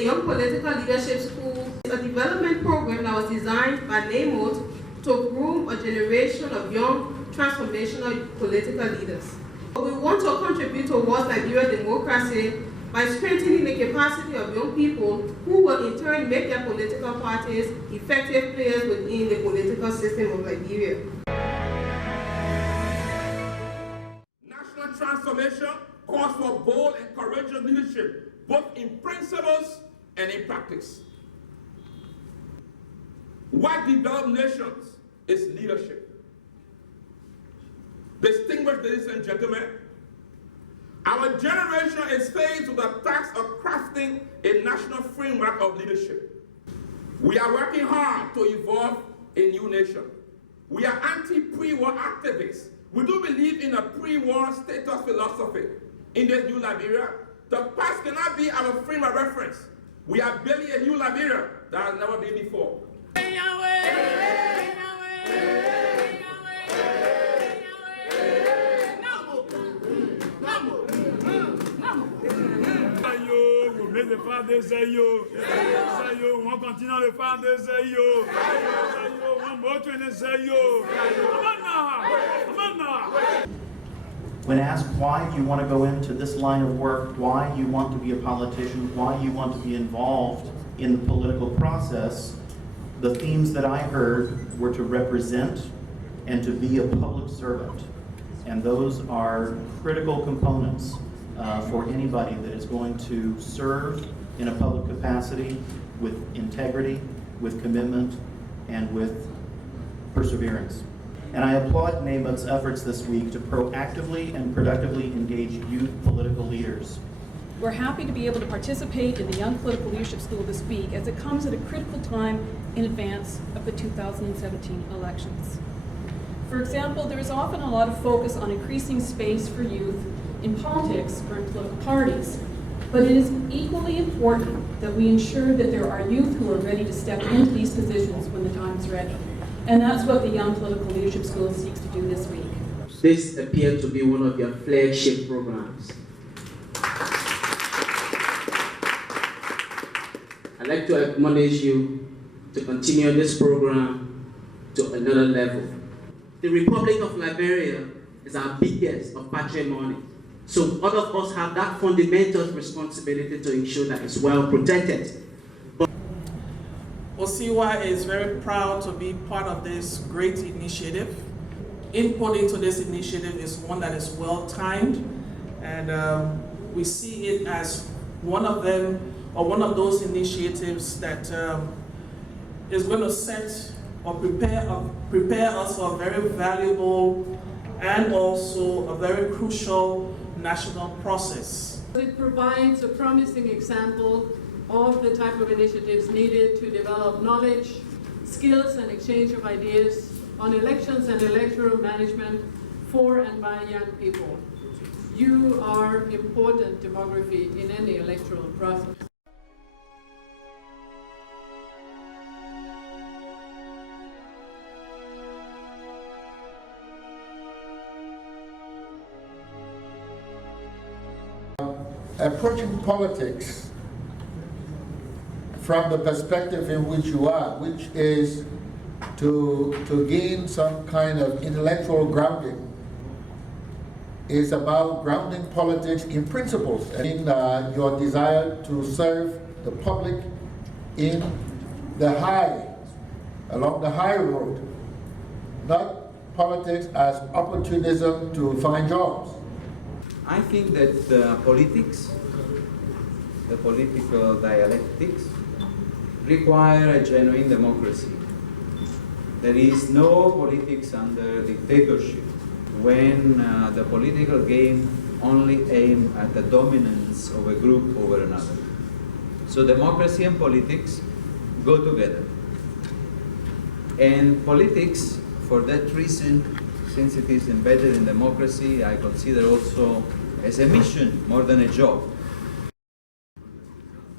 a young political leadership school is a development program that was designed by NAYMOTE to groom a generation of young transformational political leaders. We want to contribute towards Liberia's democracy by strengthening the capacity of young people who will in turn make their political parties effective players within the political system of Liberia. National transformation calls for bold and courageous leadership, both in principles and in practice. What developed nations is leadership. Distinguished ladies and gentlemen, our generation is faced with the task of crafting a national framework of leadership. We are working hard to evolve a new nation. We are anti-pre-war activists. We do believe in a pre-war status philosophy. In this new Liberia, the past cannot be our frame of reference. We are building a new Liberia that has never been before. Le phare de Zayo, Zayo, on continue le phare de Zayo, Zayo, on monte le Zayo. When asked why you want to go into this line of work, why you want to be a politician, why you want to be involved in the political process, the themes that I heard were to represent and to be a public servant. And those are critical components for anybody that is going to serve in a public capacity with integrity, with commitment, and with perseverance. And I applaud NAYMOTE's efforts this week to proactively and productively engage youth political leaders. We're happy to be able to participate in the Young Political Leadership School this week as it comes at a critical time in advance of the 2017 elections. For example, there is often a lot of focus on increasing space for youth in politics or in political parties, but it is equally important that we ensure that there are youth who are ready to step into these positions when the time is ready. And that's what the Young Political Leadership School seeks to do this week. This appeared to be one of your flagship programs. I'd like to acknowledge you to continue this program to another level. The Republic of Liberia is our biggest of patrimony. So all of us have that fundamental responsibility to ensure that it's well protected. Osiwa is very proud to be part of this great initiative. Input into this initiative is one that is well timed, and we see it as one of them, or one of those initiatives that is going to set or prepare us for a very valuable and also a very crucial national process. It provides a promising example of the type of initiatives needed to develop knowledge, skills, and exchange of ideas on elections and electoral management for and by young people. You are important demography in any electoral process. Approaching politics from the perspective in which you are, which is to gain some kind of intellectual grounding, is about grounding politics in principles and in your desire to serve the public in the along the high road, not politics as opportunism to find jobs. I think that politics, the political dialectics, require a genuine democracy. There is no politics under dictatorship when the political game only aims at the dominance of a group over another. So democracy and politics go together. And politics, for that reason, since it is embedded in democracy, I consider also as a mission more than a job.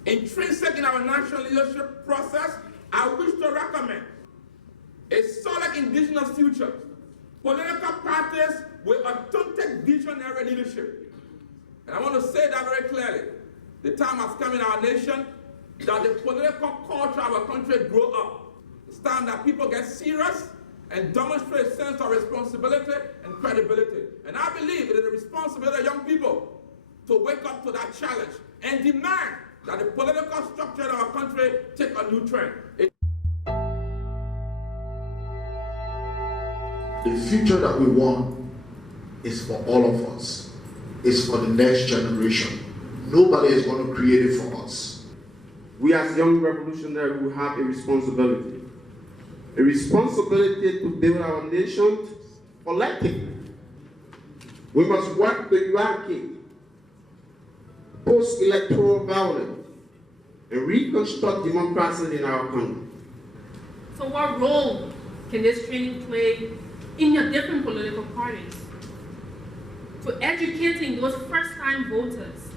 Intrinsic in our national leadership process, I wish to recommend a solid indigenous future, political parties with authentic visionary leadership. And I want to say that very clearly. The time has come in our nation that the political culture of our country grow up. It's time that people get serious and demonstrate a sense of responsibility and credibility. And I believe it is the responsibility of young people to wake up to that challenge and demand that the political structure of our country take a new trend. The future that we want is for all of us. It's for the next generation. Nobody is going to create it for us. We as young revolutionaries will have a responsibility. A responsibility to build our nation collectively. We must work to eradicate post-electoral violence and reconstruct democracy in our country. So what role can this training play in your different political parties? For educating those first-time voters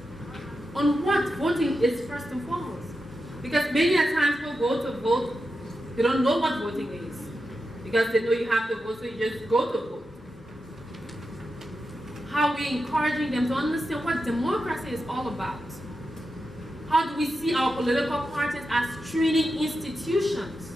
on what voting is first and foremost. Because many a times people go to vote, they don't know what voting is. Because they know you have to vote, so you just go to vote. How are we encouraging them to understand what democracy is all about? How do we see our political parties as training institutions?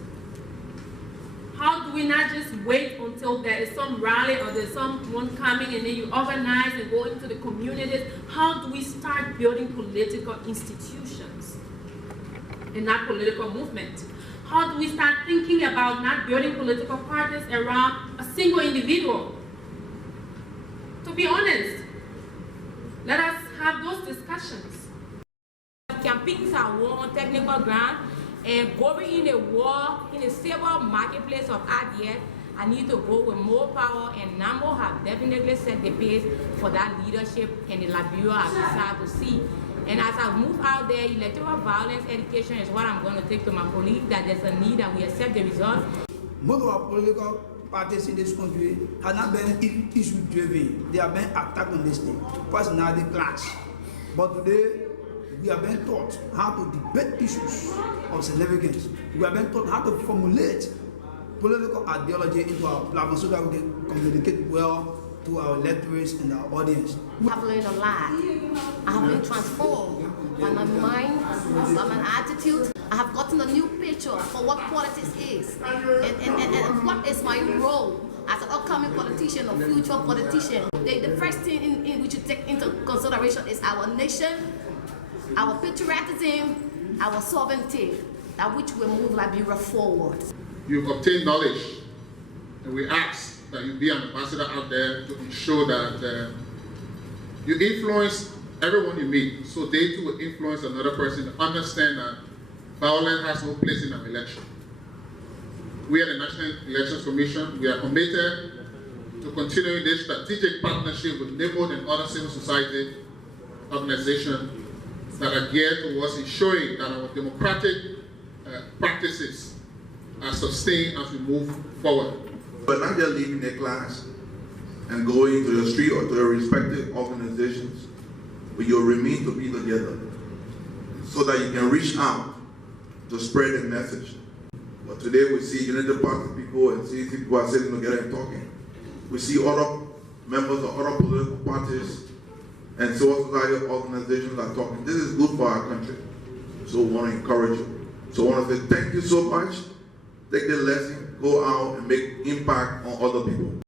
How do we not just wait until there is some rally or there's someone coming and then you organize and go into the communities? How do we start building political institutions and not political movement? How do we start thinking about not building political parties around a single individual? To be honest, let us have those discussions. Campaigns are war on technical ground. And going in a war, in a civil marketplace of ideas, I need to go with more power, and NAMO have definitely set the pace for that leadership in the Liberia I desire to see. And as I move out there, electoral violence education is what I'm going to take to my colleagues, that there's a need and we accept the result. Most of our political parties in this country have not been issue-driven. They have been attacked on this thing, personality clash. But today, we have been taught how to debate issues of significance. We have been taught how to formulate political ideology into our platform so that we can communicate well to our electorates and our audience. I have learned a lot. I have been transformed by my mind, by my attitude. I have gotten a new picture for what politics is and what is my role as an upcoming politician or future politician. The first thing in which you take into consideration is our nation, our patriotism, our sovereignty, that which will move Liberia forward. You've obtained knowledge, and we ask that you be an ambassador out there to ensure that you influence everyone you meet, so they too will influence another person to understand that violence has no place in an election. We at the National Elections Commission, we are committed to continuing this strategic partnership with NAYMOTE and other civil society organizations that are geared towards ensuring that our democratic practices are sustained as we move forward. But not just leaving their class and going to the street or to their respective organizations, but you'll remain to be together so that you can reach out to spread the message. But today we see United Party people and see people are sitting together and talking. We see other members of other political parties and civil society organizations are talking. This is good for our country. So we want to encourage you. So I want to say thank you so much. Take the lesson, go out and make impact on other people.